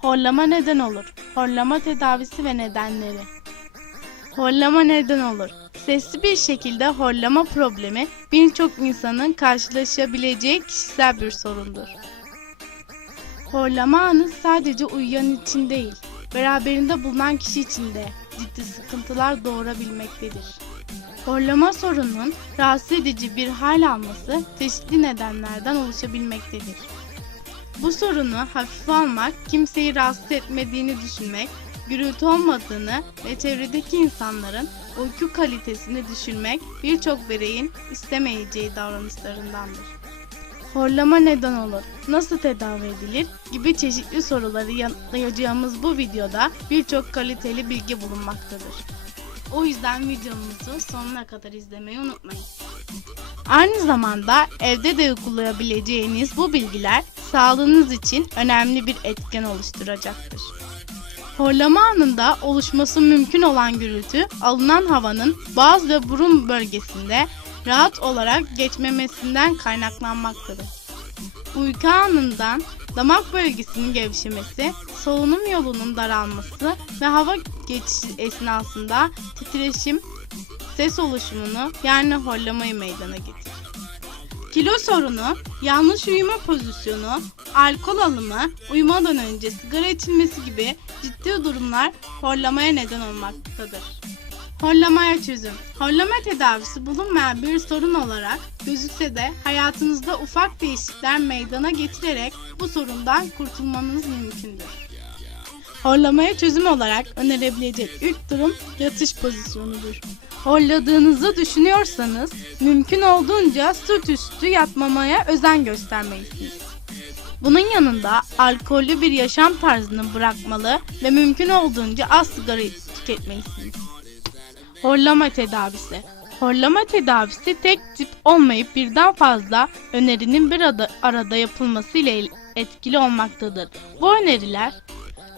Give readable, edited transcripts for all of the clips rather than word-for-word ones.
Horlama neden olur? Horlama tedavisi ve nedenleri. Horlama neden olur? Sesli bir şekilde horlama problemi birçok insanın karşılaşabileceği kişisel bir sorundur. Horlama anı sadece uyuyan için değil, beraberinde bulunan kişi için de ciddi sıkıntılar doğurabilmektedir. Horlama sorununun rahatsız edici bir hal alması çeşitli nedenlerden oluşabilmektedir. Bu sorunu hafife almak, kimseyi rahatsız etmediğini düşünmek, gürültü olmadığını ve çevredeki insanların uyku kalitesini düşürmek birçok bireyin istemeyeceği davranışlarındandır. Horlama neden olur? Nasıl tedavi edilir? Gibi çeşitli soruları yanıtlayacağımız bu videoda birçok kaliteli bilgi bulunmaktadır. O yüzden videomuzu sonuna kadar izlemeyi unutmayın. Aynı zamanda evde de uygulayabileceğiniz bu bilgiler sağlığınız için önemli bir etken oluşturacaktır. Horlama anında oluşması mümkün olan gürültü, alınan havanın boğaz ve burun bölgesinde rahat olarak geçmemesinden kaynaklanmaktadır. Uyku anından damak bölgesinin gevşemesi, solunum yolunun daralması ve hava geçişi esnasında titreşim, ses oluşumunu yani horlamayı meydana getirir. Kilo sorunu, yanlış uyuma pozisyonu, alkol alımı, uyumadan önce sigara içilmesi gibi ciddi durumlar horlamaya neden olmaktadır. Horlamaya çözüm. Horlama tedavisi bulunmayan bir sorun olarak gözükse de hayatınızda ufak değişiklikler meydana getirerek bu sorundan kurtulmanız mümkündür. Horlamaya çözüm olarak önerebilecek ilk durum yatış pozisyonudur. Horladığınızı düşünüyorsanız mümkün olduğunca sırt üstü yatmamaya özen göstermelisiniz. Bunun yanında alkollü bir yaşam tarzını bırakmalı ve mümkün olduğunca az sigara tüketmelisiniz. Horlama tedavisi. Horlama tedavisi tek tip olmayıp birden fazla önerinin bir arada yapılması ile etkili olmaktadır. Bu öneriler: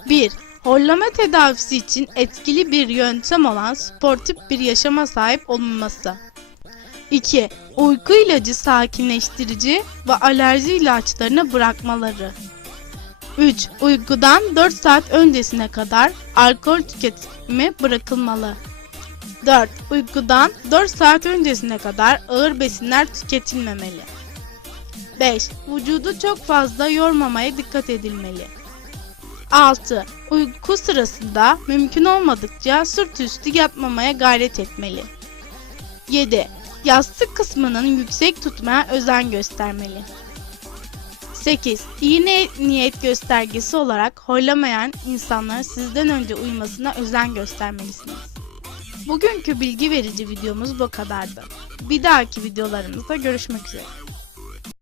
1. Horlama tedavisi için etkili bir yöntem olan sportif bir yaşama sahip olunması. 2. Uyku ilacı, sakinleştirici ve alerji ilaçlarını bırakmaları. 3. Uykudan 4 saat öncesine kadar alkol tüketimi bırakılmalı. 4. Uykudan 4 saat öncesine kadar ağır besinler tüketilmemeli. 5. Vücudu çok fazla yormamaya dikkat edilmeli. 6. Uyku sırasında mümkün olmadıkça sırt üstü yatmamaya gayret etmeli. 7. Yastık kısmının yüksek tutmaya özen göstermeli. 8. İyi niyet göstergesi olarak horlamayan insanların sizden önce uyumasına özen göstermelisiniz. Bugünkü bilgi verici videomuz bu kadardı. Bir dahaki videolarımızda görüşmek üzere.